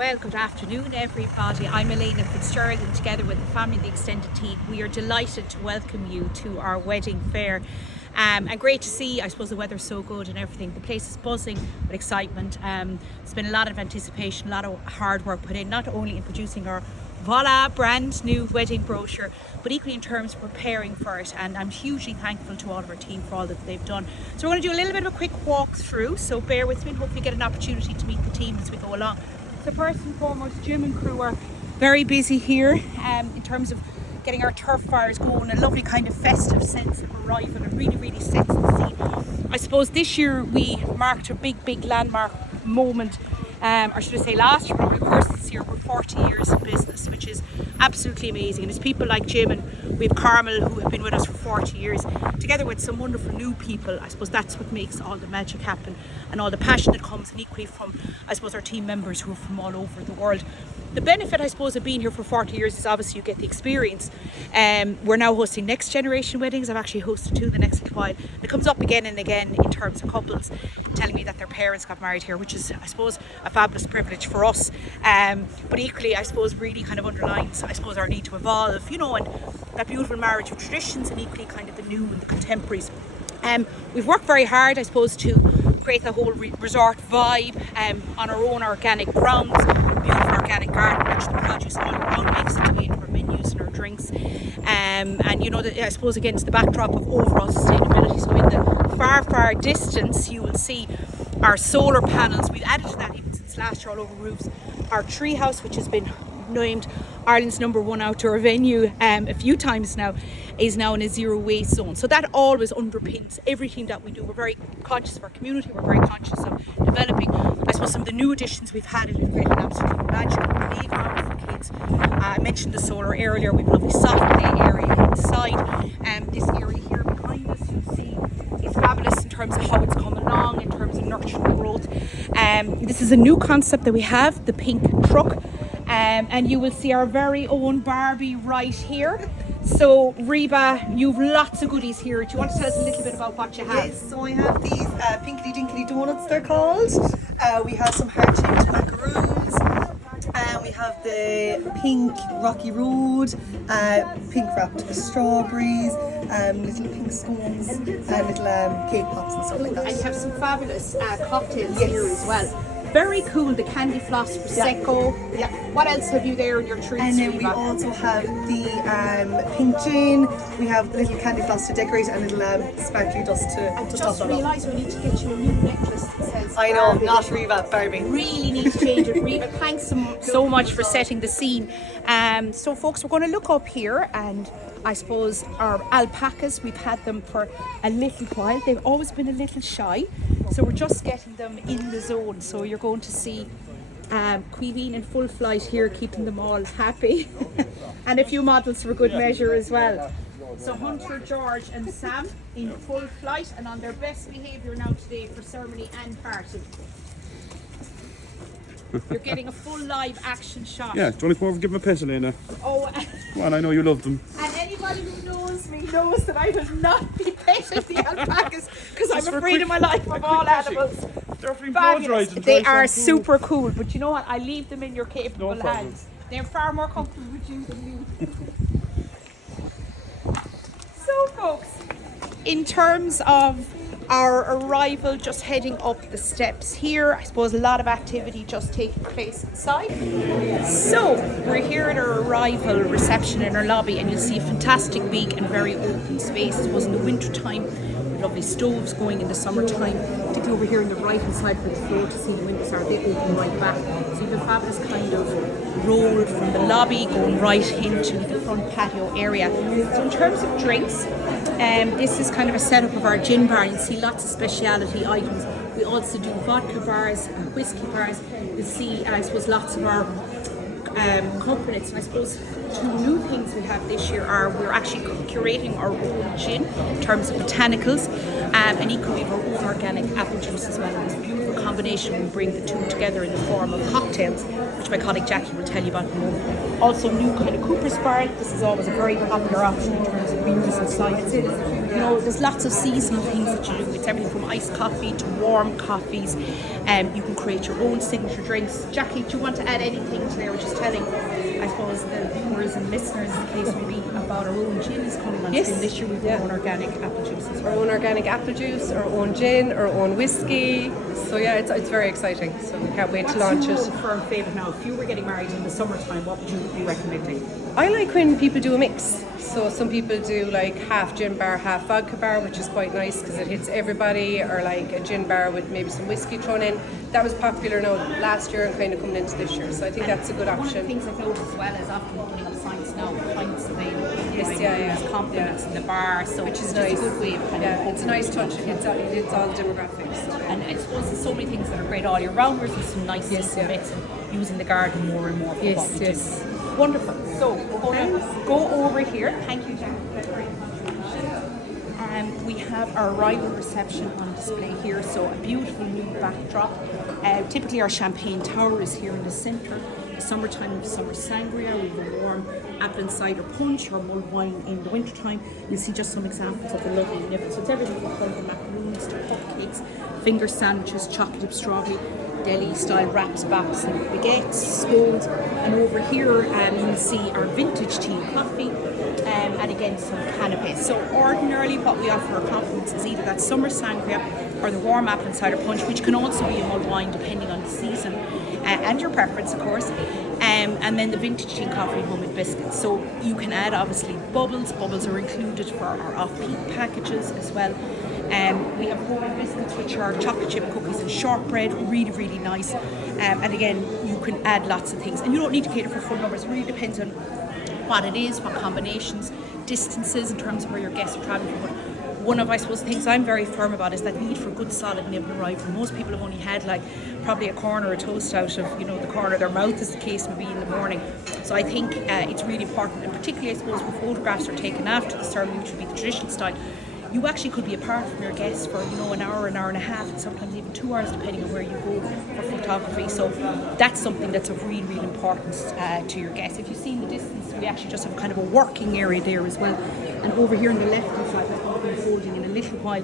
Well, good afternoon everybody. I'm Elaina Fitzgerald, and together with the family and the extended team, we are delighted to welcome you to our wedding fair. And great to see, I suppose the weather's so good and everything. The place is buzzing with excitement. There's been a lot of anticipation, a lot of hard work put in, not only in producing our voila brand new wedding brochure, but equally in terms of preparing for it. And I'm hugely thankful to all of our team for all that they've done. So we're going to do a little bit of a quick walk through, so bear with me and hopefully get an opportunity to meet the team as we go along. So first and foremost, Jim and crew are very busy here in terms of getting our turf fires going, a lovely kind of festive sense of arrival. It really sets the scene. I suppose this year we marked a big landmark moment, or should I say last year, but of course this year we're 40 years in business, which is absolutely amazing. And it's people like Jim and we have Carmel who have been with us for 40 years, together with some wonderful new people. I suppose that's what makes all the magic happen, and all the passion that comes, and equally from, I suppose, our team members who are from all over the world. The benefit, I suppose, of being here for 40 years is obviously you get the experience. We're now hosting next generation weddings. I've actually hosted two the next little while. It comes up again and again in terms of couples telling me that their parents got married here, which is, I suppose, a fabulous privilege for us. But equally, I suppose, really kind of underlines, I suppose, our need to evolve, you know, and that beautiful marriage of traditions and equally kind of the new and the contemporaries. We've worked very hard, I suppose, to create the whole resort vibe on our own organic grounds, beautiful organic garden, which the produce all around makes its way into our menus and our drinks. And you know, I suppose against the backdrop of overall sustainability. So in the far distance, you will see our solar panels. We've added to that even since last year all over roofs. Our Treehouse, which has been named Ireland's #1 outdoor venue a few times now, is now in a zero waste zone. So that always underpins everything that we do. We're very conscious of our community, we're very conscious of developing, I suppose, some of the new additions we've had. We've created an absolutely magical playground for kids. I mentioned the solar earlier. We've a lovely soft play area inside. This area here behind us, you'll see, is fabulous in terms of how it's come along, in terms of nurturing growth. This is a new concept that we have, the pink truck. And you will see our very own Barbie right here. So Reba, you've lots of goodies here. Do you want to tell us a little bit about what you have? Yes, so I have these pinkly dinkly donuts, they're called. We have some heart-shaped macaroons. We have the pink rocky road, pink wrapped strawberries, little pink scones, and little cake pops and stuff like that. And you have some fabulous cocktails here as well. Very cool, the candy floss prosecco. Yeah. What else have you there in your treats? And then we also have the pink gin. We have the little candy floss to decorate and little sparkly dust to top just that off. realised we need to get you a new necklace that says I know, Barbie. not Reba, Barbie. Really need to change it. Reba, thanks so much for setting the scene. So folks, we're going to look up here, and I suppose our alpacas, we've had them for a little while. They've always been a little shy, so we're just getting them in the zone. So you're going to see Queeveen in full flight here, keeping them all happy. And a few models for good measure as well. So Hunter, George and Sam in full flight and on their best behaviour now today for ceremony and party. You're getting a full live action shot. Yeah, do you want to come over and give them a pet, Elaina? Oh, Come on, I know you love them. and anybody who knows me knows that I will not be petting the alpacas because I'm afraid of my life of all animals. They're free blood Fabulous. rides and They dry are shampoo. super cool, but you know what? I leave them in your capable No problem. hands. They're far more comfortable with you than me. So, folks, in terms of our arrival, just heading up the steps here, I suppose a lot of activity just taking place inside. So we're here at our arrival reception in our lobby, and you'll see a fantastic big and very open space. I suppose in the winter time, lovely stoves going in the summertime, particularly over here on the right hand side where the floor to see the windows are, they open right back. So you have a fabulous kind of roll from the lobby going right into the front patio area. So in terms of drinks, this is kind of a setup of our gin bar. You see lots of speciality items. We also do vodka bars, whiskey bars. You'll see, I suppose, lots of our components. And I suppose two new things we have this year are we're actually curating our own gin in terms of botanicals, and equally we have our own organic apple juice as well. And this beautiful combination, we bring the two together in the form of cocktails, which my colleague Jackie will tell you about in a moment. Also new kind of Cooper's bar. This is always a very popular option in terms of beers and sides. You know, there's lots of seasonal things that you do. It's everything from iced coffee to warm coffees. You can create your own signature drinks. Jackie, do you want to add anything to there? We're just telling, I suppose, the viewers and listeners, in case maybe about our own gin is coming on stream this year. We've our own organic apple juice as well. Our own organic apple juice, our own gin, our own whiskey. So yeah, it's very exciting. So we can't wait to launch it. What's your firm favourite now? If you were getting married in the summertime, what would you be recommending? I like when people do a mix. So some people do like half gin bar, half vodka bar, which is quite nice because it hits everybody, or like a gin bar with maybe some whiskey thrown in. That was popular now last year and kind of coming into this year. So I think that's a good option. One of the things I've noticed as well is often putting up signs now, pints available. Yes, yeah. Compliments in the bar, so which is it's nice. Just a good way of kind of it's a nice touch. It hits all the demographics. So, yeah. And I suppose there's so many things that are great all year round. There's some nice seasonal bits and using the garden more and more for what we do. Wonderful. So we're going to go over here. Thank you, Jack. We have our arrival reception on display here, so a beautiful new backdrop. Typically our champagne tower is here in the centre. The summertime of summer sangria, we have a warm apple and cider punch or mulled wine in the wintertime. You'll see just some examples of the lovely nibbles. So it's everything from the macaroons to cupcakes, finger sandwiches, chocolate dip strawberry, deli style wraps, baps and baguettes, scones. And over here you'll see our vintage tea and coffee. And again some canapes. So ordinarily what we offer our compliments is either that summer sangria or the warm apple and cider punch, which can also be a mulled wine depending on the season and your preference of course, and then the vintage tea and coffee and homemade biscuits. So you can add obviously bubbles are included for our off-peak packages as well. We have homemade biscuits which are chocolate chip cookies and shortbread, really nice, and again you can add lots of things and you don't need to cater for full numbers. It really depends on what it is, what combinations, distances in terms of where your guests are travelling from. But one of, I suppose, the things I'm very firm about is that need for good solid nibble arrival. Most people have only had like probably a corner or a toast out of, you know, the corner of their mouth as the case may be in the morning. So I think it's really important, and particularly I suppose when photographs are taken after the ceremony, which would be the traditional style, you actually could be apart from your guests for, you know, an hour and a half, and sometimes even 2 hours depending on where you go for photography. So that's something that's of real importance to your guests. If you see in the distance, we actually just have kind of a working area there as well. And over here on the left hand side, that I'll be holding in a little while,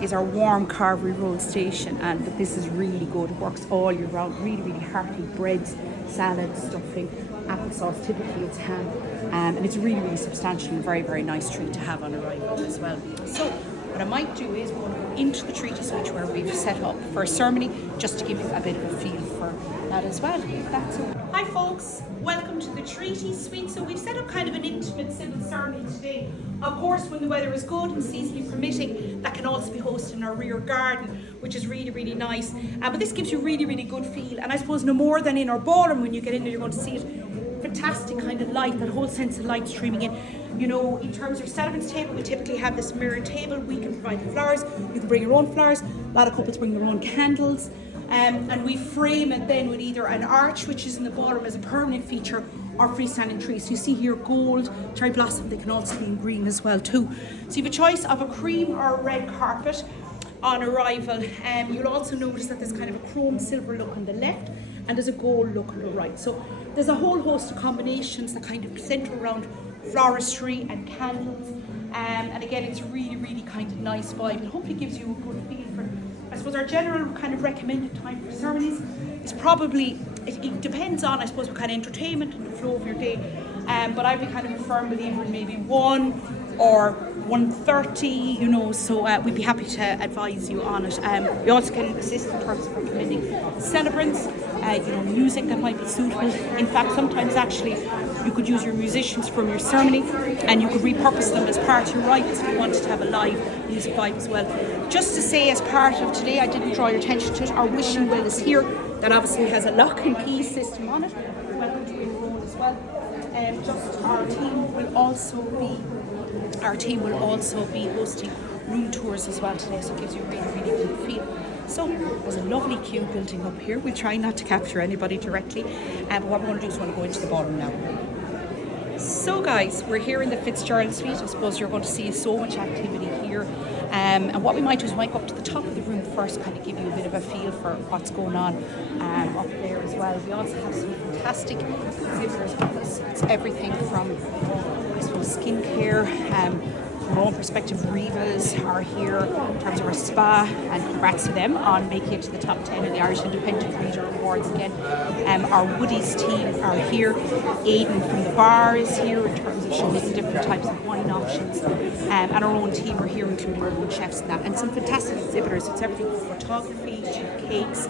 is our warm carvery roll station, and this is really good. It works all year round. Really hearty breads, salads, stuffing, applesauce. Typically it's ham, and it's really substantial and very nice treat to have on arrival as well. So what I might do is we're going to go into the treaty suite where we've set up for a ceremony, just to give you a bit of a feel for that as well. That's it. Hi folks, welcome to the treaty suite. So we've set up kind of an intimate civil ceremony today. Of course, when the weather is good and seasonally permitting, that can also be hosted in our rear garden, which is really nice. But this gives you really good feel, and I suppose no more than in our ballroom. When you get in there, you're going to see it. Fantastic kind of light, that whole sense of light streaming in. You know, in terms of your settlements table, we typically have this mirrored table. We can provide the flowers. You can bring your own flowers. A lot of couples bring their own candles. And we frame it then with either an arch, which is in the ballroom as a permanent feature, or freestanding trees. So you see here gold, cherry blossom. They can also be in green as well too. So you have a choice of a cream or a red carpet on arrival. You'll also notice that there's kind of a chrome silver look on the left, and there's a gold look on the right. So there's a whole host of combinations that kind of centre around floristry and candles. And again, it's really kind of nice vibe, and hopefully gives you a good feel for, I suppose, our general kind of recommended time for ceremonies is probably, it depends on, I suppose, what kind of entertainment and the flow of your day. But I'd be kind of a firm believer in maybe 1 or 1:30, you know, so we'd be happy to advise you on it. We also can assist in terms of recommending celebrants, you know, music that might be suitable. In fact, sometimes actually you could use your musicians from your ceremony and you could repurpose them as part of your rituals if you wanted to have a live music vibe as well. Just to say, as part of today, I didn't draw your attention to it, our wishing well is here. That obviously has a lock and key system on it. Welcome to your own as well. Just our team will also be hosting room tours as well today, so it gives you a really good feel. So there's a lovely queue building up here. We'll try not to capture anybody directly, but what we're going to do is we're going to go into the ballroom now. So guys, we're here in the Fitzgerald suite. I suppose you're going to see so much activity here. And what we might do is we might go up to the top of the room first, kind of give you a bit of a feel for what's going on up there as well. We also have some fantastic exhibitors with us. It's everything from, I suppose, skincare, from our own perspective, Rivas are here in terms of our spa, and congrats to them on making it to the top 10 of the Irish Independent Reader Awards again. Our Woody's team are here. Aidan from the bar is here in terms of showing us the different types of wine options. And our own team are here, including our own chefs and that. And some fantastic exhibitors. It's everything from photography to cakes,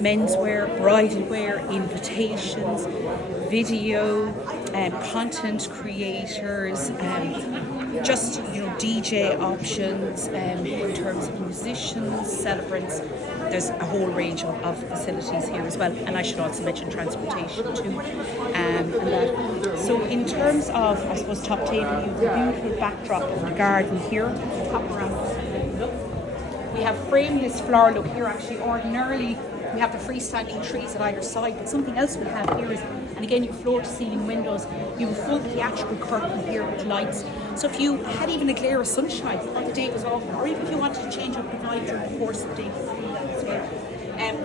menswear, bridal wear, invitations, video, content creators, just DJ options, in terms of musicians, celebrants. There's a whole range of facilities here as well, and I should also mention transportation too. And that. So in terms of, I suppose, top table, you have the beautiful backdrop of the garden here. Pop around. Look. We have framed this flower look here. Actually, ordinarily we have the freestanding trees at either side, but something else we have here is, and again, your floor-to-ceiling windows. You have a full theatrical curtain here with lights. So if you had even a glare of sunshine or the day was off, or even if you wanted to change up the vibe during the course of the day,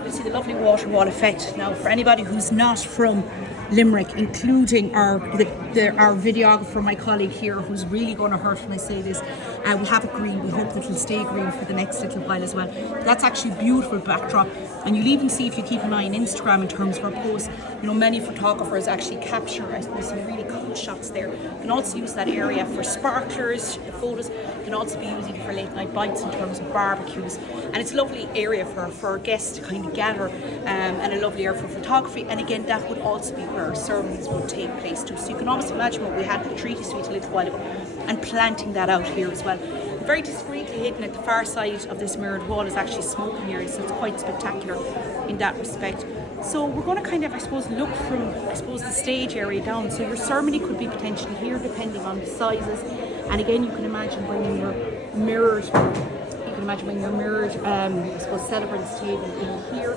you'll see the lovely water wall effect. Now, for anybody who's not from Limerick, including our videographer, my colleague here, who's really going to hurt when I say this, we have it green. We hope that it'll stay green for the next little while as well. But that's actually a beautiful backdrop, and you'll even see, if you keep an eye on Instagram in terms of our posts, many photographers actually capture, I suppose, some really cool shots there. You can also use that area for sparklers, photos. You can also be using it for late night bites in terms of barbecues, and it's a lovely area for guests to kind of gather, and a lovely area for photography. And again, that would also be where our ceremonies would take place too. So you can almost imagine what we had at the Treaty Suite a little while ago, and planting that out here as well. Very discreetly hidden at the far side of this mirrored wall is actually a smoking area, so it's quite spectacular in that respect. So we're going to kind of, I suppose, look from, the stage area down. So your ceremony could be potentially here, depending on the sizes. And again, you can imagine bringing your mirrored, I suppose, celebrants table in here.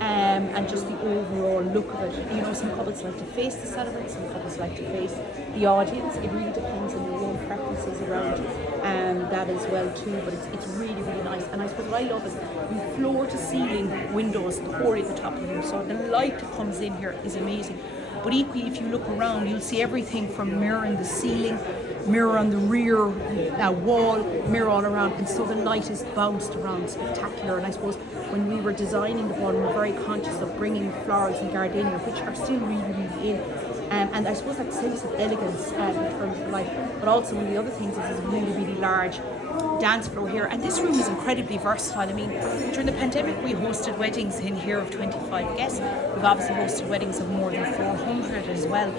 And just the overall look of it. Some couples like to face the celebrants, some couples like to face the audience. It really depends on your own preferences around that as well too. But it's really, really nice. And I suppose what I love is you floor to ceiling windows the whole at the top of the room. So the light that comes in here is amazing. But equally, if you look around, you'll see everything from mirror in the ceiling, mirror on the rear wall, mirror all around, and so the light is bounced around, spectacular. And I suppose when we were designing the ballroom, we were very conscious of bringing flowers and gardenia, which are still really, really in. And I suppose that sense of elegance in terms of light. But also one of the other things is a really, really large dance floor here, and this room is incredibly versatile. I mean, during the pandemic we hosted weddings in here of 25 guests. We've obviously hosted weddings of more than 400 as well,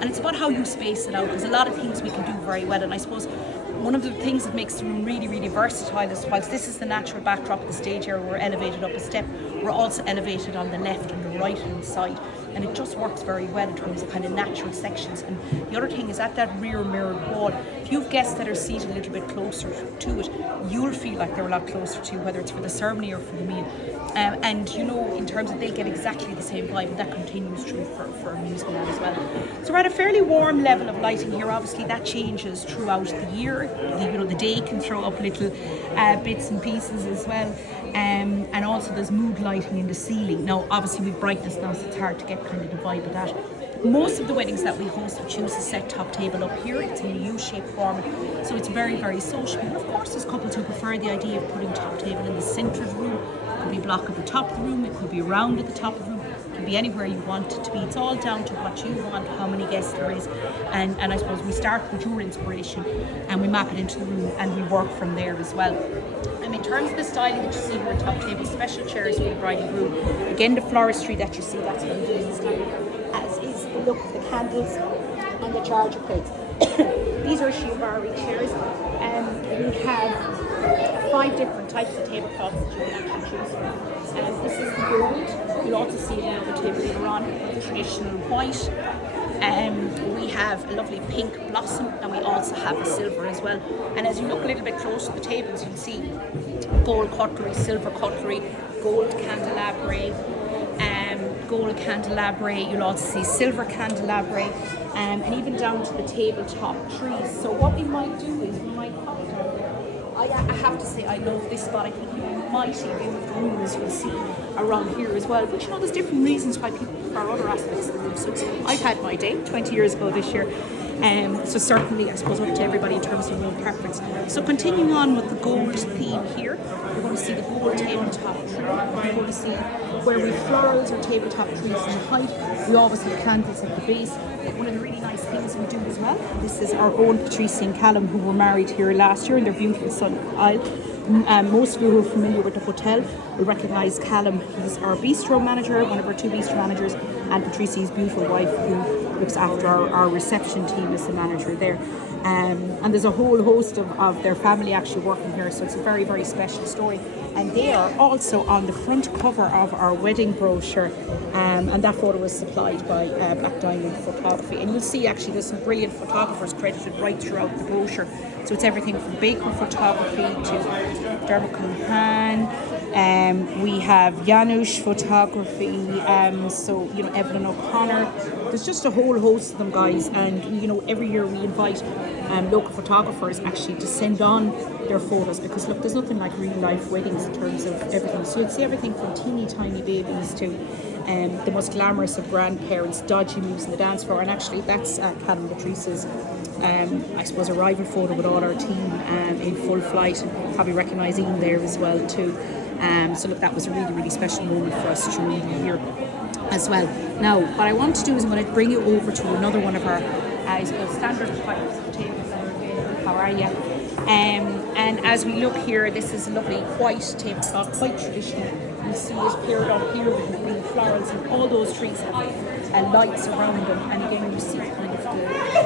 and it's about how you space it out. There's a lot of things we can do very well, and I suppose one of the things that makes the room really, really versatile is, whilst this is the natural backdrop of the stage area, we're elevated up a step, we're also elevated on the left and the right hand side, and it just works very well in terms of kind of natural sections. And the other thing is, at that rear mirrored wall, if you have guests that are seated a little bit closer to it, you'll feel like they're a lot closer to, whether it's for the ceremony or for the meal. And in terms of, they get exactly the same vibe, and that continues true for music and that as well. So we're at a fairly warm level of lighting here. Obviously that changes throughout the year. The day can throw up little bits and pieces as well. And also there's mood lighting in the ceiling. Now obviously we've brightness now, so it's hard to get kind of the vibe of that. Most of the weddings that we host, we choose to set top table up here. It's in a U-shaped format, so it's very, very social. And of course there's couples who prefer the idea of putting top table in the centred room. It could be block at the top of the room, it could be round at the top of the room, it could be anywhere you want it to be. It's all down to what you want, how many guests there is, and I suppose we start with your inspiration and we map it into the room and we work from there as well. In terms of the styling that you see here at top table, special chairs for the bride and groom. Again, the floristry that you see, that's what it is, as is the look of the candles and the charger plates. These are Shivari chairs, and we have 5 different types of tablecloths that you can actually choose from. This is the gold. You'll also see another table later on, the traditional white. We have a lovely pink blossom, and we also have a silver as well. And as you look a little bit closer to the tables, you'll see gold cutlery, silver cutlery, gold candelabra, you'll also see silver candelabra, and even down to the tabletop trees. So what we might do is we might pop down there. I have to say I love this spot. I think you might see view of the room, as you'll see around here as well. But there's different reasons why people prefer other aspects of the room. So I've had my day 20 years ago this year. So certainly, I suppose, up to everybody in terms of your own preference. So continuing on with the gold theme here, you're going to see the gold tabletop tree. You're going to see where we florals or tabletop trees in the height. We always have candles at the base. One of the really nice things we do as well, this is our own Patricia and Callum, who were married here last year in their beautiful sun isle. Most of you who are familiar with the hotel will recognise Callum. He's our bistro manager, one of our 2 bistro managers, and Patricia's beautiful wife who looks after our reception team as the manager there. And there's a whole host of their family actually working here, so it's a very, very special story. And they are also on the front cover of our wedding brochure, and that photo was supplied by Black Diamond Photography. And you'll see actually there's some brilliant photographers credited right throughout the brochure. So it's everything from Baker Photography to Dermot Culhan. We have Janusz Photography, so Evelyn O'Connor. There's just a whole host of them, guys, and every year we invite local photographers actually to send on their photos, because look, there's nothing like real life weddings in terms of everything. So you'd see everything from teeny tiny babies to the most glamorous of grandparents, dodgy moves in the dance floor, and actually that's Callum Patrice's I suppose arrival photo with all our team in full flight, and probably recognise Ian there as well too. So look, that was a really, really special moment for us during the year as well. Now, what I want to do is I'm going to bring you over to another one of our, I suppose, standard types of tables that are available. How are you? And as we look here, this is a lovely white tablecloth, quite traditional. You see it paired up here with the green florals, and all those trees have lights around them. And again, you see kind of the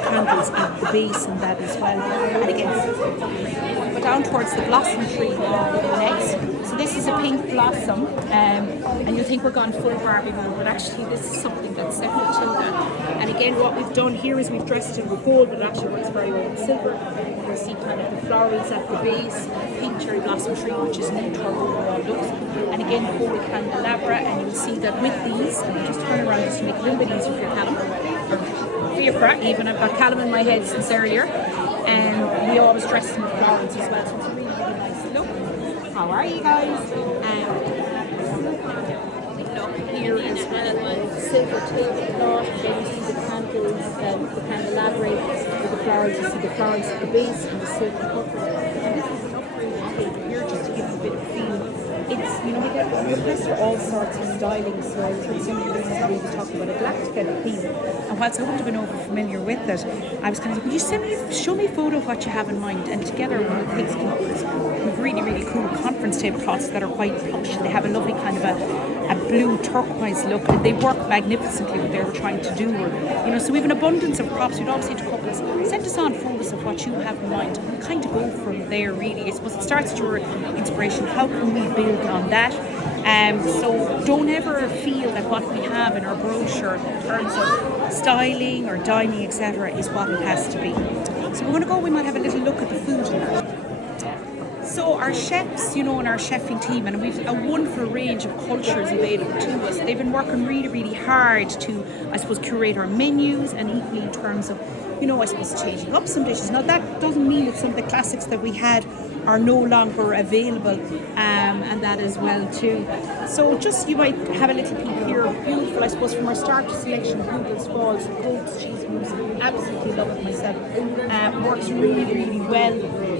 candles at the base and that as well. And again, go down towards the blossom tree next. So this is a pink blossom, and you'll think we're gone full Barbie mode, but actually this is something that's separate to that. And again, what we've done here is we've dressed it with gold, but it actually works very well with silver. You'll see kind of the florals at the base, pink cherry blossom tree, which is new to our overall looks. And again, the gold candelabra, and you'll see that with these, and I'll just turn around just to make it a little bit easier for your Callum, or for your Cra, even. I've got Callum in my head since earlier. And we always dress them with florals as well, so it's a really, really nice look. How are you guys? Look here as well, silver tablecloth, then you see the candles, the candelabra with the flowers, you see the flowers at the base and the silver purple. And this is an upgrade table here just to give it a bit of feel. It's, we get requests for all sorts of styling, so I was with somebody recently who talked about a black to get a theme. And whilst I wouldn't have been over familiar with it, I was kind of like, would you show me a photo of what you have in mind? And together one of the things came up was with really, really cool conference tablecloths that are quite plush. They have a lovely kind of a blue turquoise look, and they work magnificently what they were trying to do. So we have an abundance of props. We'd always say to couples, send us on photos of what you have in mind. And we kind of go from there, really. I suppose it starts with your inspiration. How can we build on that? So don't ever feel that what we have in our brochure in terms of styling or dining, etc., is what it has to be. So we're going to go, we might have a little look at the food in that. So our chefs, and our chefing team, and we've a wonderful range of cultures available to us. They've been working really, really hard to, I suppose, curate our menus, and equally in terms of, I suppose, changing up some dishes. Now that doesn't mean that some of the classics that we had are no longer available, and that as well too. So just, you might have a little peek here. Beautiful, I suppose, from our starter selection, Google's Falls, goat's cheese mousse. Absolutely love it myself. Works really, really well.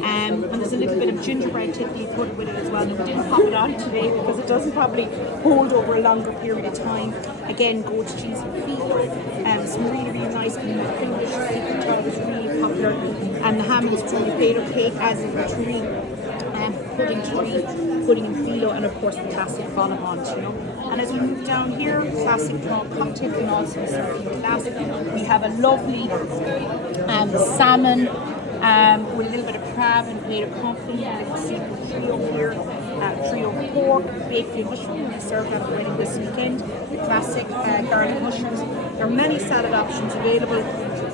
And there's a little bit of gingerbread typically put with it as well. And we didn't pop it on today because it doesn't probably hold over a longer period of time. Again, goat's cheese and filo. Some really, really nice kind of English secret tart is really popular. And the ham is truly potato cake, as is the tree, pudding and filo, and of course the classic vol au vent, And as we move down here, classic drawn cocktail can also serve in glass. We have a lovely salmon with a little bit of crab and potato confit. You can see the trio here, trio pork, baked mushroom. We serve at the wedding this weekend. The classic garlic mushrooms. There are many salad options available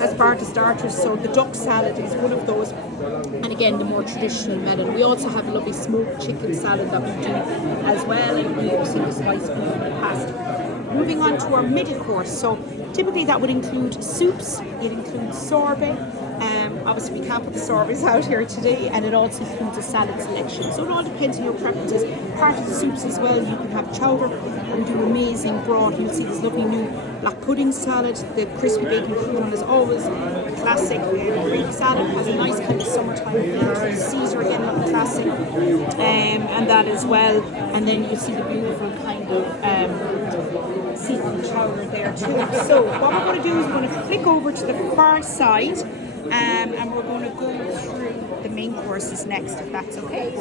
as part of starters, so the duck salad is one of those, and again the more traditional melon. We also have a lovely smoked chicken salad that we do as well, and we also the spice beef in the past. Moving on to our middle course, so typically that would include soups, it includes sorbet. Obviously we can't put the sorbets out here today, and it also includes a salad selection, so it all depends on your preferences. Part of the soups as well, you can have chowder, we do amazing broth. You'll see this lovely new black pudding salad. The crispy bacon crouton is always a classic. The Greek salad has a nice kind of summertime feel. Caesar again, not classic, and that as well. And then you see the beautiful kind of seafood chowder there too. So what we're going to do is we're going to flick over to the far side, and we're going to go through the main courses next, if that's okay.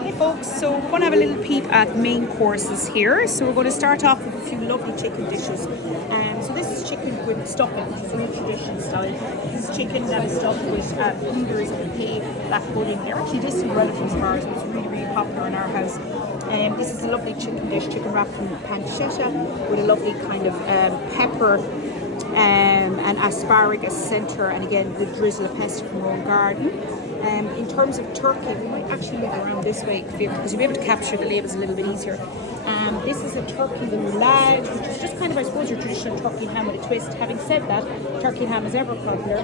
Hey folks, so we're going to have a little peep at main courses here. So we're going to start off with a few lovely chicken dishes. So this is chicken with stuffing, which is really traditional style. This is chicken that is stuffed with blueberries and pea, black pudding. They're actually distant relatives of ours, but it's really, really popular in our house. This is a lovely chicken dish, chicken wrapped in pancetta with a lovely kind of pepper and asparagus centre, and again the drizzle of pesto from our own garden. In terms of turkey, we might actually move around this way because you'll be able to capture the labels a little bit easier. This is a turkey roulade, which is just kind of, I suppose, your traditional turkey ham with a twist. Having said that, turkey ham is ever popular.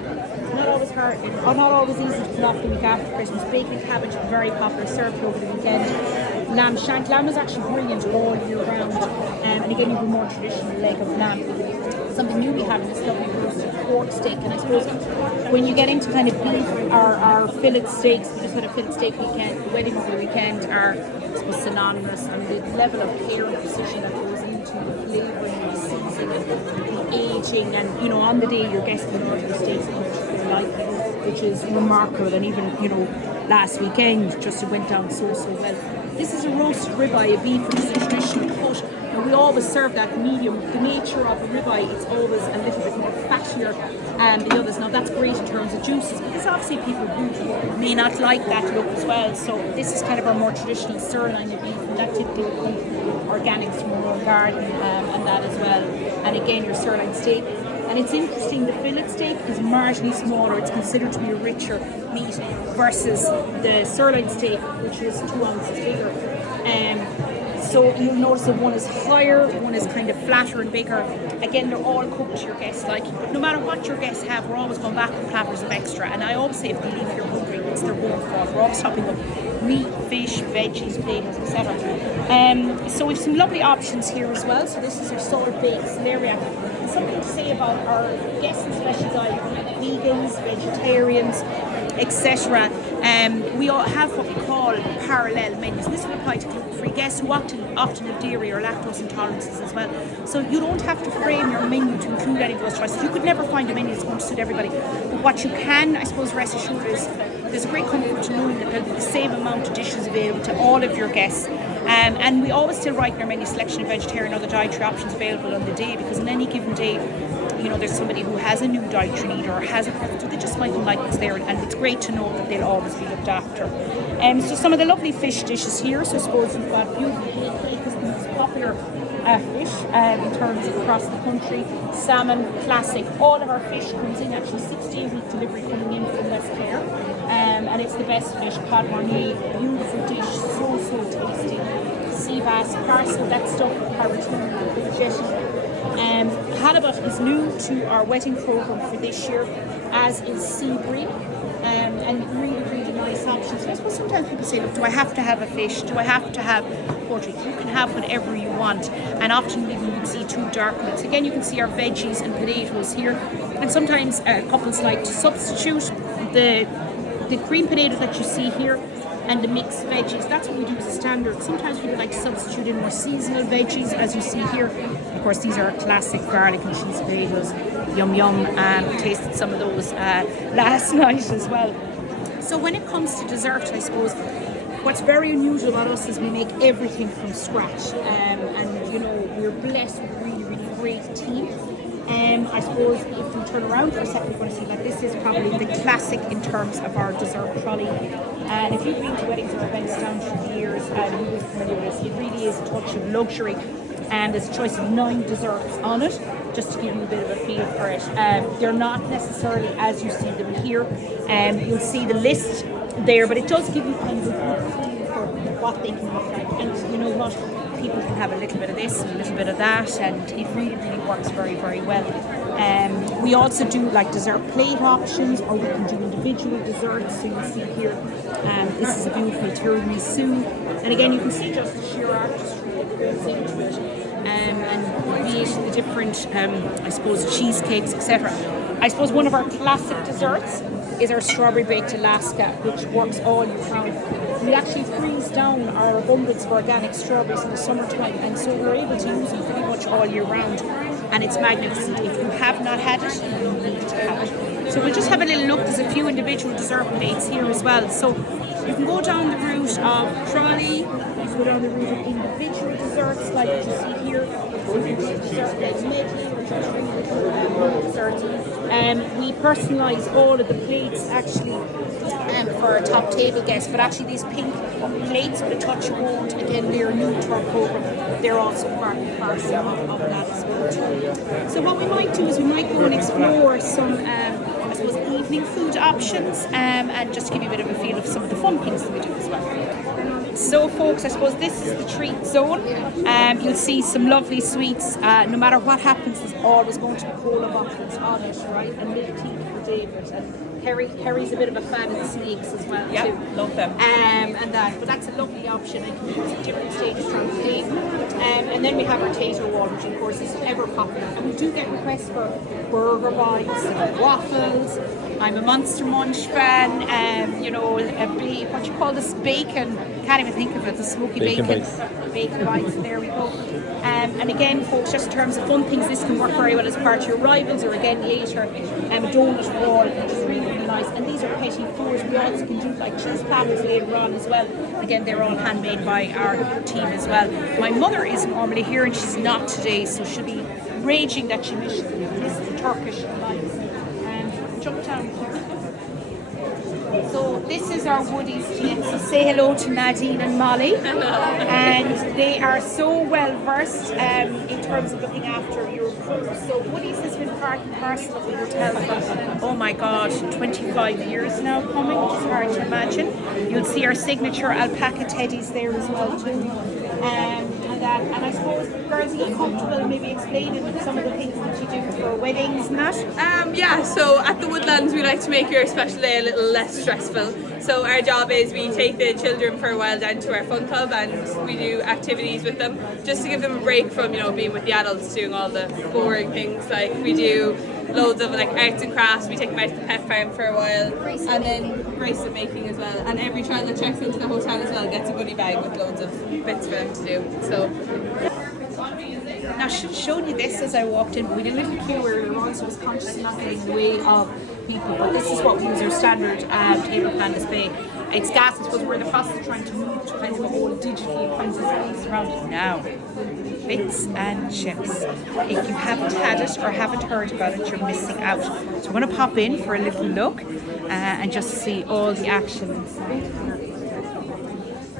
Not always hard, or not always easy to pull off the week after Christmas. Bacon and cabbage, very popular, served over the weekend. Lamb shank. Lamb is actually brilliant all year round. And again, you have a more traditional leg of lamb. Something new we have is this lovely roasted pork steak. And I suppose when you get into kind of beef, our fillet steaks, we just had a fillet steak weekend, the wedding over the weekend, are I suppose synonymous, and the level of care and precision that goes into the flavouring and the seasoning and the aging, and you know, on the day your guests will order your steaks and they like it, which is remarkable. And even, you know, last weekend just it went down so well. This is a roasted ribeye of beef, which is a traditional cut. And we always serve that medium. The nature of a ribeye, it's always a little bit more fattier than the others. Now that's great in terms of juices, but there's obviously people who may not like that look as well. So this is kind of our more traditional sirloin of beef, and that typically will come from organics from our own garden, and that as well. And again, your sirloin steak. And it's interesting, the fillet steak is marginally smaller. It's considered to be a richer meat versus the sirloin steak, which is 2 ounces bigger. So you'll notice that one is higher, one is kind of flatter and bigger. Again, they're all cooked to your guests' liking. But no matter what your guests have, we're always going back with platters of extra. And I always say if they leave here hungry, it's their own fault. We're always topping up meat, fish, veggies, potatoes, etc. So we've some lovely options here as well. So this is our salt baked celeriac. And something to say about our guests and special diet, vegans, vegetarians, etc. We all have what we call parallel menus. And this will apply to gluten-free guests who often have dairy or lactose intolerances as well. So you don't have to frame your menu to include any of those choices. You could never find a menu that's going to suit everybody. But what you can, I suppose, rest assured is there's a great comfort to knowing that there'll be the same amount of dishes available to all of your guests. And we always still write in our menu selection of vegetarian or other dietary options available on the day, because on any given day, you know, there's somebody who has a new dietary need or has a preference, or they just mightn't like what's there, and it's great to know that they'll always be looked after. So some of the lovely fish dishes here. So I suppose you've got beautiful hake is the most popular fish in terms of across the country. Salmon, classic. All of our fish comes in, actually 6-day-a-week delivery coming in from West Fayre. And it's the best fish. Cod marnier, beautiful dish, so tasty. Sea bass, parcel, that stuff, paratuna, jetty. Halibut is new to our wedding programme for this year, as is sea bream, and really nice options. I suppose sometimes people say, look, do I have to have a fish? Do I have to have poultry? You can have whatever you want, and often even you can see 2 dark meats. Again, you can see our veggies and potatoes here, and sometimes couples like to substitute the green potato that you see here and the mixed veggies. That's what we do as a standard. Sometimes people like to substitute in more seasonal veggies, as you see here. Of course, these are classic garlic and cheese potatoes. Yum. Tasted some of those last night as well. So when it comes to dessert, I suppose what's very unusual about us is we make everything from scratch. And you know, we're blessed with a really great team. I suppose if we turn around for a second, we're going to see that this is probably the classic in terms of our dessert trolley. And if you've been to weddings or events down through the years, you will be familiar with this. It really is a touch of luxury, and there's a choice of 9 desserts on it, just to give you a bit of a feel for it. They're not necessarily as you see them here. You'll see the list there, but it does give you kind of a good feel for what they can look like. And you know what? People can have a little bit of this and a little bit of that, and it really works very well. We also do like dessert plate options, or we can do individual desserts. So you'll see here, this is a beautiful tiramisu, and again you can see just the sheer artistry that goes into it. And alleviating the different, I suppose, cheesecakes, etc. I suppose one of our classic desserts is our strawberry baked Alaska, which works all year round. We actually freeze down our abundance of organic strawberries in the summertime, and so we're able to use them pretty much all year round. And it's magnificent. If you have not had it, you need to have it. So we'll just have a little look. There's a few individual dessert plates here as well. So you can go down the route of trolley, you can go down the route of individual desserts like you see here. Dessert plates medley or just desserts. We personalise all of the plates actually for our top table guests, but actually these pink plates with a touch of gold, again, they're new to our programme. They're also part and parcel of that as well too. So what we might do is we might go and explore some I suppose evening food options and just give you a bit of a feel of some of the fun things that we do as well. So folks, I suppose this is the treat zone. You'll see some lovely sweets. No matter what happens, there's always going to be cola bottles on it, right? And milk tea for David. And Kerry's a bit of a fan of the snakes as well too. Love them. But that's a lovely option. It can be used at different stages throughout the day. And then we have our tater wall, which of course is ever popular. And we do get requests for burger bites and waffles. I'm a Monster Munch fan. You know, what you call this, bacon. Can't even think of it. The smoky bacon. Bacon bites. There we go. And again, folks, just in terms of fun things, this can work very well as part of your arrivals, or again later, a donut wall, which is really, really nice. And these are petit fours. We also can do like cheese platters later on as well. Again, they're all handmade by our team as well. My mother is normally here and she's not today, so she'll be raging that she missed the Turkish lights. Jump down. So this is our Woody's team. So say hello to Nadine and Molly. Hello. And they are so well versed in terms of looking after your crew. So Woody's has been part and parcel of the hotel for, oh my God, 25 years now coming, which is hard to imagine. You'll see our signature alpaca teddies there as well too. And I suppose, girls, are you comfortable maybe explaining some of the things that you do for weddings and that? Yeah, so at the Woodlands we like to make your special day a little less stressful. So our job is we take the children for a while down to our fun club and we do activities with them just to give them a break from, you know, being with the adults doing all the boring things. Like we do loads of like arts and crafts, we take them out to the pet farm for a while, and then bracelet making as well. And every child that checks into the hotel as well gets a goodie bag with loads of bits for them to do. So now I should have shown you this as I walked in. We did a little queue earlier on, so I was conscious of not getting in the way of people, but this is what we use our standard table plan display. It's gas, I suppose we're in the process of trying to move to kind of a whole digital kind of space around it now. Bits and chips. If you haven't had it or haven't heard about it, you're missing out. So we're going to pop in for a little look and just see all the action inside.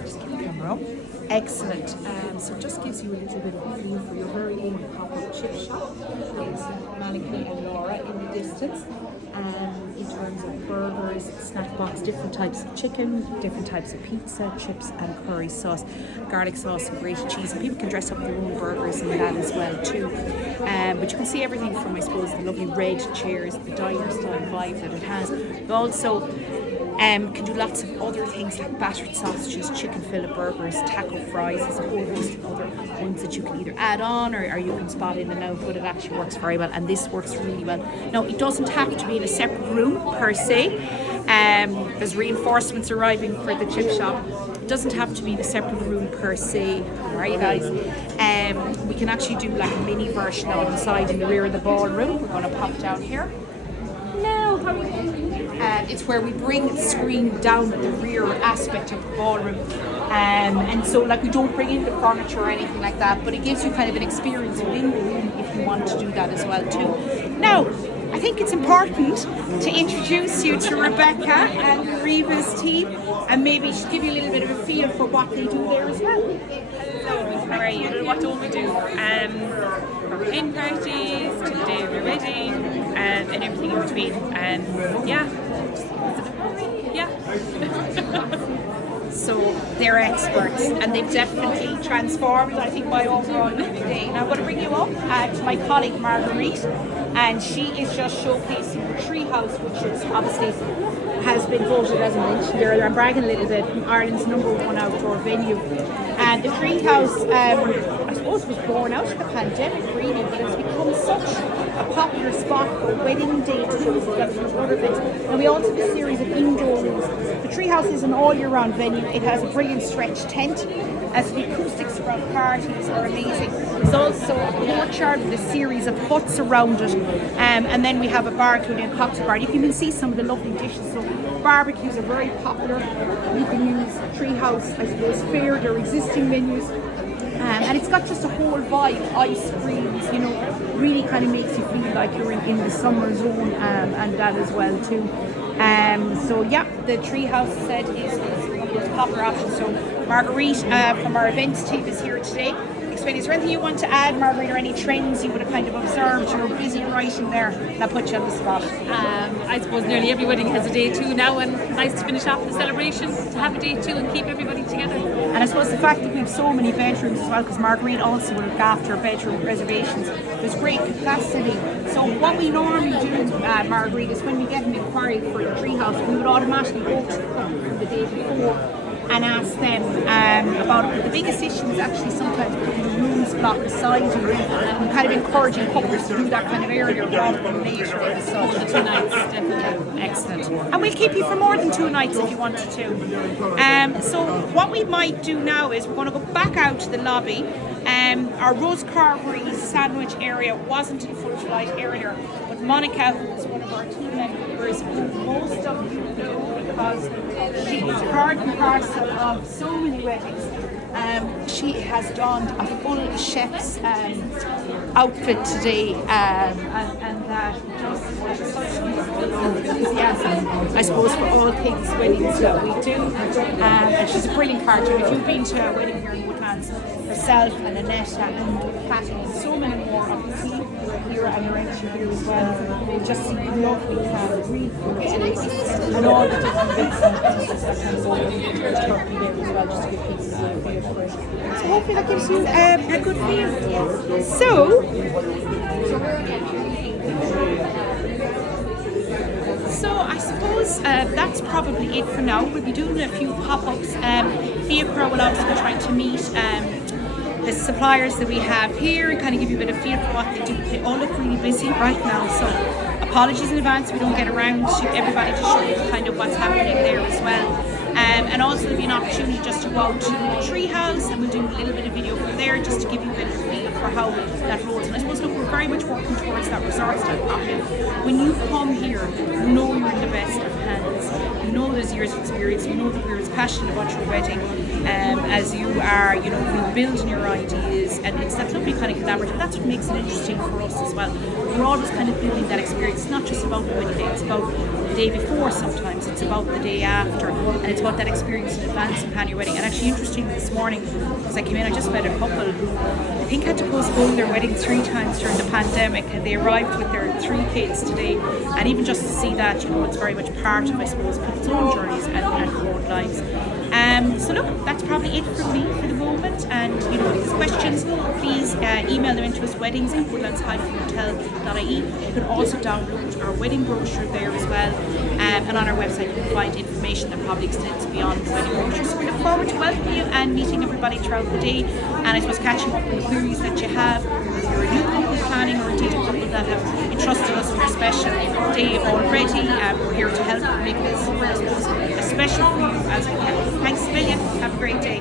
Just keep the camera up. Excellent. So it just gives you a little bit of a feel for your very own pop-up chip shop. There's Maliki and Laura in the distance. In terms of burgers, snack box, different types of chicken, different types of pizza, chips and curry sauce, garlic sauce and grated cheese. And people can dress up their own burgers in that as well too. But you can see everything from, I suppose, the lovely red chairs, the diner style vibe that it has. But also can do lots of other things like battered sausages, chicken fillet burgers, taco fries. There's a whole host of other ones that you can either add on or you can spot in and out, but it actually works very well, and this works really well. Now, it doesn't have to be in a separate room per se. There's reinforcements arriving for the chip shop. It doesn't have to be in a separate room per se, right guys? We can actually do like a mini version of it inside in the rear of the ballroom. We're going to pop down here. No, it's where we bring the screen down at the rear aspect of the ballroom. And so like we don't bring in the furniture or anything like that, but it gives you kind of an experience within the room if you want to do that as well too. Now, I think it's important to introduce you to Rebecca and Reva's team and maybe just give you a little bit of a feel for what they do there as well. hello, how are you? What do we do? From hen parties to the day of your wedding and everything in between. Yeah. So they're experts, and they've definitely transformed, I think, my overall look today. Now I'm going to bring you up to my colleague Marguerite, and she is just showcasing the Treehouse, which is obviously has been voted, as I mentioned earlier, I'm bragging a little bit, Ireland's #1 outdoor venue. And the Treehouse, I suppose, was born out of the pandemic, really, but it's become such a popular spot for wedding day tours and other events. And we also have a series of indoor rooms. The Treehouse is an all-year-round venue. It has a brilliant stretch tent, as the acoustics around parties are amazing. There's also a courtyard with a series of huts around it, and then we have a bar, including a cocktail bar. You can even see some of the lovely dishes. So barbecues are very popular. You can use Treehouse, I suppose, Fayre, their existing menus. And it's got just a whole vibe, ice creams, you know, really kind of makes you feel like you're in the summer zone, and that as well too. So yeah, the Treehouse set is one of those popular options. So Marguerite from our events team is here today. Explain, is there anything you want to add, Marguerite, or any trends you would have kind of observed? You're busy writing there, and I put you on the spot. I suppose nearly every wedding has a day two now, and nice to finish off the celebration, to have a day two and keep everybody together. And I suppose the fact that we have so many bedrooms as well, because Marguerite also will look after bedroom reservations, there's great capacity. So what we normally do, Marguerite, is when we get an inquiry for the Treehouse, we would automatically go to the couple from the day before and ask them about it. But the biggest issue is actually sometimes putting the rooms block aside and kind of encouraging couples to do that kind of earlier rather than later. So The 2 nights, definitely. excellent. And we'll keep you for more than 2 nights if you wanted to. So what we might do now is we're going to go back out to the lobby. Our Rose Carvery sandwich area wasn't in full flight earlier, but Monica, who is one of our team members, who most of you know because she is part and parcel of so many weddings, she has donned a full chef's outfit today, and that just such enthusiasm, I suppose, for all things weddings that we do. And she's a brilliant character. If you've been to a wedding here in Woodlands, herself and Annette and Patty and so many more of the team here and the rent here as well, you just see the lovely read and all the different bits and pieces that can go into Turkey there as well, just to give people a feel for it. So hopefully that gives you a good feel. So I suppose that's probably it for now. We'll be doing a few pop-ups. Fayre will also be trying to meet the suppliers that we have here and kind of give you a bit of feel for what they do. They all look really busy right now, so apologies in advance if we don't get around to everybody to show you kind of what's happening there as well. And also there'll be an opportunity just to go out to the Treehouse, and we'll do a little bit of video from there just to give you a bit of a feel for how that rolls. And I suppose, look, we're very much working towards that resort style option. When you come here, you know you're in the best of hands. You know there's years of experience. You know that we're as passionate about your wedding as you are. You know, you build on your ideas, and it's that lovely kind of collaborative. That's what makes it interesting for us as well. We're always kind of building that experience. It's not just about the wedding day. It's about the day before sometimes. It's about the day after, and it's about that experience in advance of planning your wedding. And actually, interesting this morning, as I came in, I just met a couple who I think had to postpone their wedding 3 times during the pandemic, and they arrived with their 3 kids today. And even just to see that, you know, it's very much part of, I suppose, people's own journeys and own lives. So look, that's probably it from me for the moment. And you know, if there's questions, please email them into us, weddings@woodlands-hotel.ie. You can also download our wedding brochure there as well. And on our website you can find information that probably extends beyond the wedding brochure. So we look forward to welcoming you and meeting everybody throughout the day. And I suppose catching up with the queries that you have. If you're a new couple planning, or indeed a couple that have entrusted us with a special day already, we're here to help make this, I suppose, as special for you as we can. Thanks a million. Have a great day.